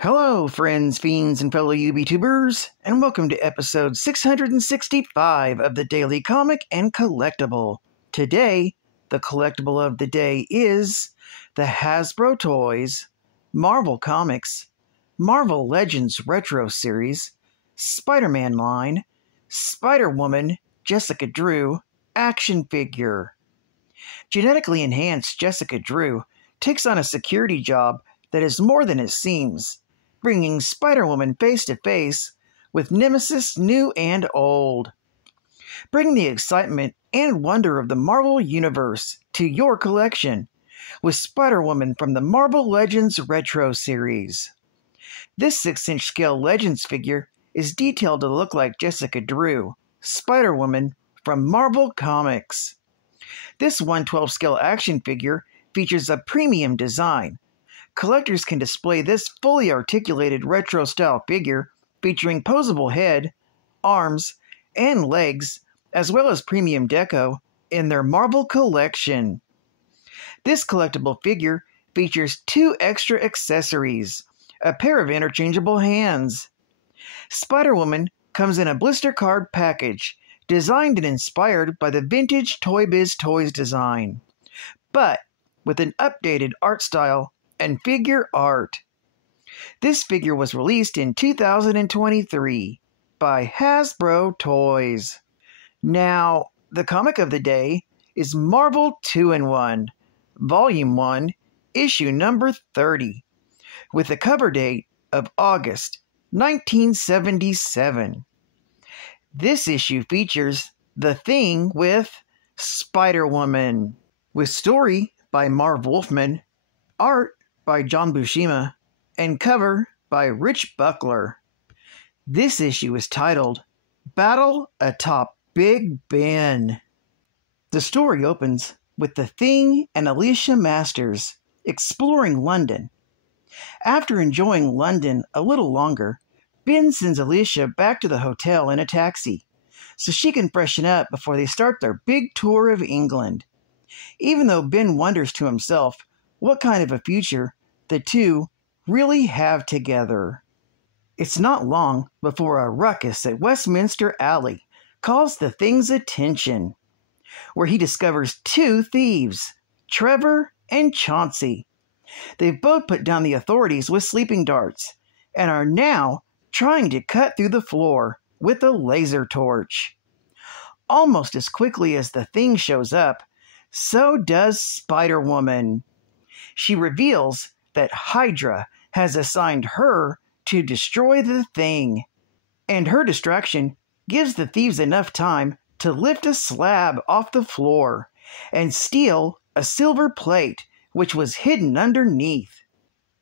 Hello, friends, fiends, and fellow YouTubers, and welcome to episode 665 of the Daily Comic and Collectible. Today, the collectible of the day is the Hasbro Toys, Marvel Comics, Marvel Legends Retro Series, Spider-Man line, Spider-Woman Jessica Drew action figure. Genetically enhanced Jessica Drew takes on a security job that is more than it seems, bringing Spider-Woman face-to-face with nemesis new and old. Bring the excitement and wonder of the Marvel Universe to your collection with Spider-Woman from the Marvel Legends Retro Series. This 6-inch scale Legends figure is detailed to look like Jessica Drew, Spider-Woman from Marvel Comics. This 1/12 scale action figure features a premium design. Collectors can display this fully articulated retro-style figure featuring posable head, arms, and legs, as well as premium deco, in their Marvel collection. This collectible figure features 2 extra accessories, a pair of interchangeable hands. Spider-Woman comes in a blister card package, designed and inspired by the vintage Toy Biz Toys design, but with an updated art style and figure art. This figure was released in 2023 by Hasbro Toys. Now, the comic of the day is Marvel 2-in-1, Volume 1, Issue number 30, with a cover date of August 1977. This issue features The Thing with Spider-Woman, with story by Marv Wolfman, art by John Buscema, and cover by Rich Buckler. This issue is titled Battle Atop Big Ben. The story opens with The Thing and Alicia Masters exploring London. After enjoying London a little longer, Ben sends Alicia back to the hotel in a taxi so she can freshen up before they start their big tour of England. Even though Ben wonders to himself what kind of a future the two really have together. It's not long before a ruckus at Westminster Alley calls the Thing's attention, where he discovers 2 thieves, Trevor and Chauncey. They've both put down the authorities with sleeping darts and are now trying to cut through the floor with a laser torch. Almost as quickly as the Thing shows up, so does Spider-Woman. She reveals that Hydra has assigned her to destroy the Thing, and her distraction gives the thieves enough time to lift a slab off the floor and steal a silver plate which was hidden underneath.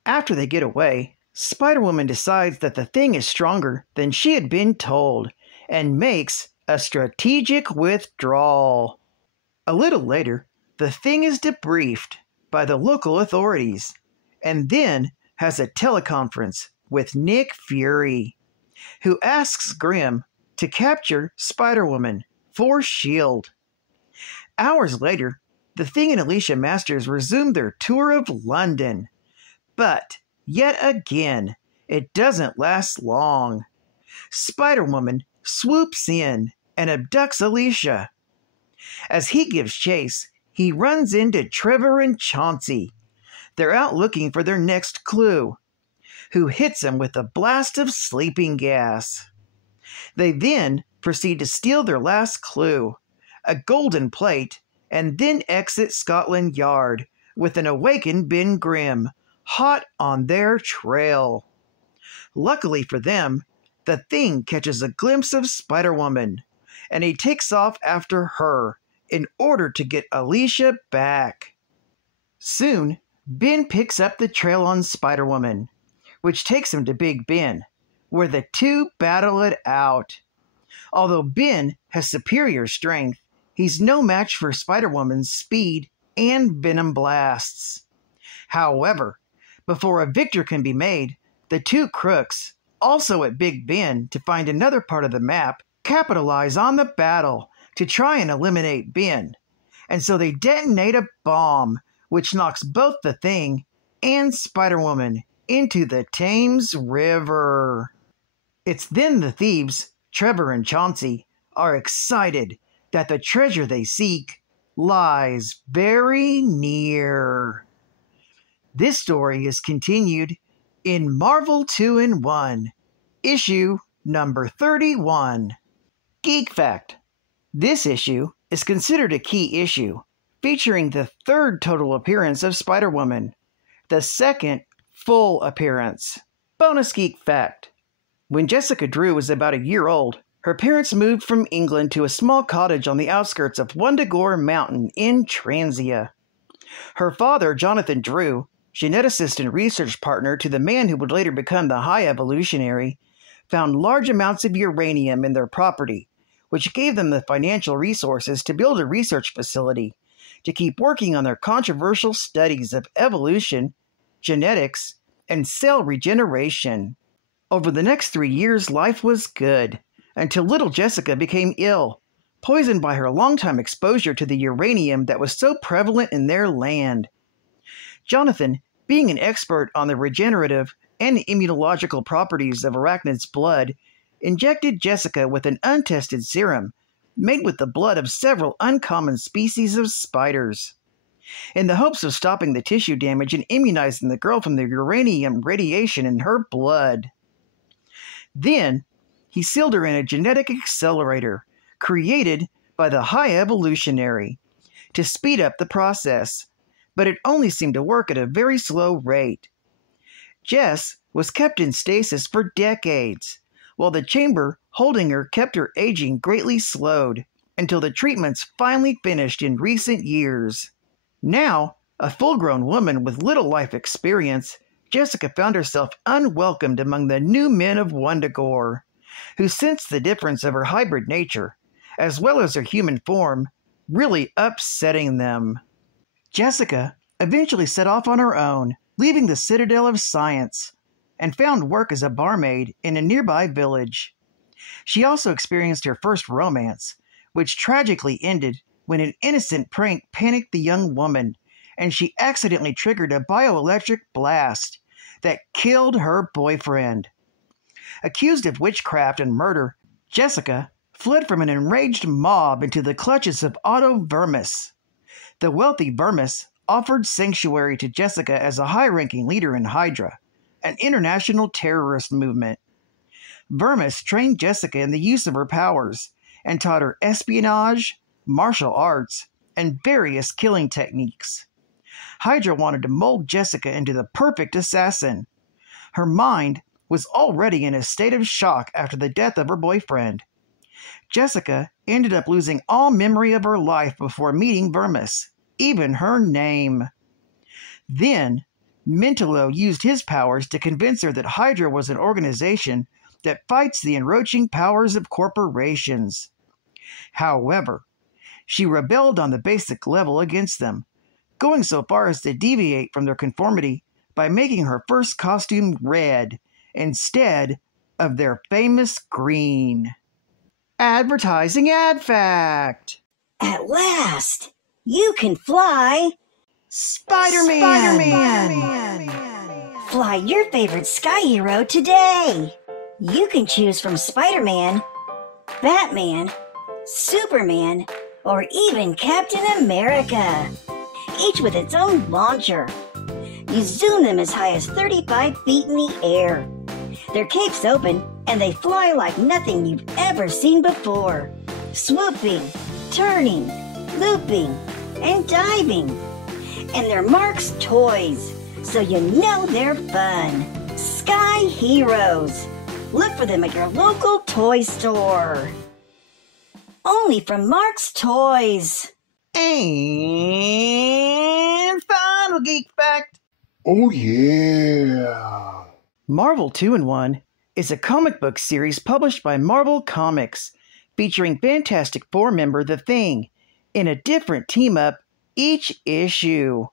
After they get away, Spider-Woman decides that the Thing is stronger than she had been told and makes a strategic withdrawal. A little later, the Thing is debriefed by the local authorities and then has a teleconference with Nick Fury, who asks Grimm to capture Spider-Woman for S.H.I.E.L.D. Hours later, the Thing and Alicia Masters resume their tour of London, but yet again, it doesn't last long. Spider-Woman swoops in and abducts Alicia. As he gives chase, he runs into Trevor and Chauncey. They're out looking for their next clue, who hits him with a blast of sleeping gas. They then proceed to steal their last clue, a golden plate, and then exit Scotland Yard with an awakened Ben Grimm hot on their trail. Luckily for them, the Thing catches a glimpse of Spider-Woman, and he takes off after her in order to get Alicia back. Soon, Ben picks up the trail on Spider-Woman, which takes him to Big Ben, where the two battle it out. Although Ben has superior strength, he's no match for Spider-Woman's speed and venom blasts. However, before a victor can be made, the 2 crooks, also at Big Ben to find another part of the map, capitalize on the battle to try and eliminate Ben, and so they detonate a bomb which knocks both the Thing and Spider-Woman into the Thames River. It's then the thieves, Trevor and Chauncey, are excited that the treasure they seek lies very near. This story is continued in Marvel 2-in-1, issue number 31. Geek Fact. This issue is considered a key issue, featuring the third total appearance of Spider-Woman, the second full appearance. Bonus Geek Fact. When Jessica THRU was about a year old, her parents moved from England to a small cottage on the outskirts of Wundagore Mountain in Transia. Her father, Jonathan THRU, geneticist and research partner to the man who would later become the High Evolutionary, found large amounts of uranium in their property, which gave them the financial resources to build a research facility to keep working on their controversial studies of evolution, genetics, and cell regeneration. Over the next 3 years, life was good, until little Jessica became ill, poisoned by her longtime exposure to the uranium that was so prevalent in their land. Jonathan, being an expert on the regenerative and immunological properties of arachnids' blood, injected Jessica with an untested serum made with the blood of several uncommon species of spiders, in the hopes of stopping the tissue damage and immunizing the girl from the uranium radiation in her blood. Then, he sealed her in a genetic accelerator created by the High Evolutionary to speed up the process, but it only seemed to work at a very slow rate. Jess was kept in stasis for decades, while the chamber holding her kept her aging greatly slowed, until the treatments finally finished in recent years. Now, a full-grown woman with little life experience, Jessica found herself unwelcomed among the new men of Wundagore, who sensed the difference of her hybrid nature, as well as her human form, really upsetting them. Jessica eventually set off on her own, leaving the Citadel of Science, and found work as a barmaid in a nearby village. She also experienced her first romance, which tragically ended when an innocent prank panicked the young woman, and she accidentally triggered a bioelectric blast that killed her boyfriend. Accused of witchcraft and murder, Jessica fled from an enraged mob into the clutches of Otto Vermis. The wealthy Vermis offered sanctuary to Jessica as a high-ranking leader in Hydra, an international terrorist movement. Vermis trained Jessica in the use of her powers and taught her espionage, martial arts, and various killing techniques. Hydra wanted to mold Jessica into the perfect assassin. Her mind was already in a state of shock after the death of her boyfriend. Jessica ended up losing all memory of her life before meeting Vermis, even her name. Then, Mentolo used his powers to convince her that Hydra was an organization that fights the encroaching powers of corporations. However, she rebelled on the basic level against them, going so far as to deviate from their conformity by making her first costume red instead of their famous green. Advertising ad fact. At last, you can fly Spiderman! Fly your favorite sky hero today. You can choose from Spiderman, Batman, Superman, or even Captain America, each with its own launcher. You zoom them as high as 35 feet in the air. Their capes open and they fly like nothing you've ever seen before, swooping, turning, looping, and diving. And they're Mark's toys, so you know they're fun. Sky Heroes. Look for them at your local toy store. Only from Mark's Toys. And final geek fact. Oh yeah! Marvel 2-in-1 is a comic book series published by Marvel Comics, featuring Fantastic Four member The Thing in a different team-up each issue.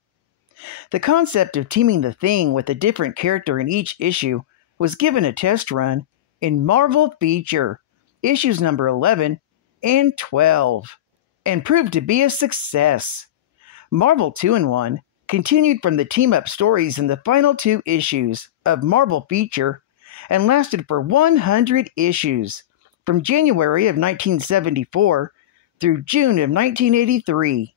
The concept of teaming The Thing with a different character in each issue was given a test run in Marvel Feature, issues number 11 and 12, and proved to be a success. Marvel 2-in-1 continued from the team-up stories in the final 2 issues of Marvel Feature and lasted for 100 issues from January of 1974 through June of 1983.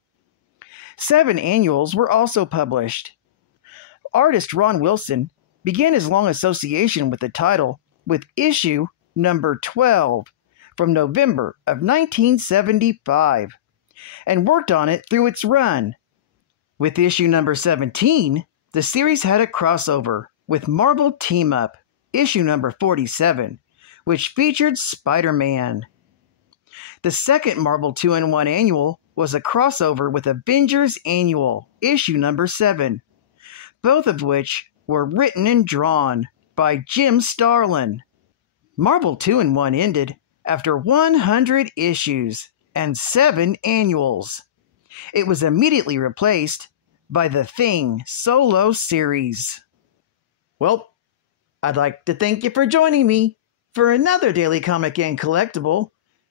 7 annuals were also published. Artist Ron Wilson began his long association with the title with issue number 12 from November of 1975 and worked on it through its run. With issue number 17, the series had a crossover with Marvel Team Up, issue number 47, which featured Spider-Man. The second Marvel 2-in-1 annual was a crossover with Avengers Annual, issue number 7, both of which were written and drawn by Jim Starlin. Marvel 2-in-1 ended after 100 issues and 7 annuals. It was immediately replaced by The Thing solo series. Well, I'd like to thank you for joining me for another Daily Comic and Collectible,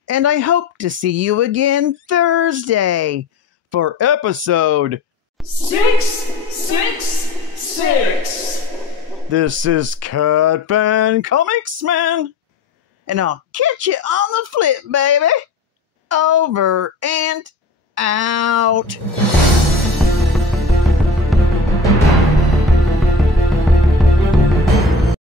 and I hope to see you again Thursday for episode 666. This is Cat Fan Comics Man, and I'll catch you on the flip, baby. Over and out.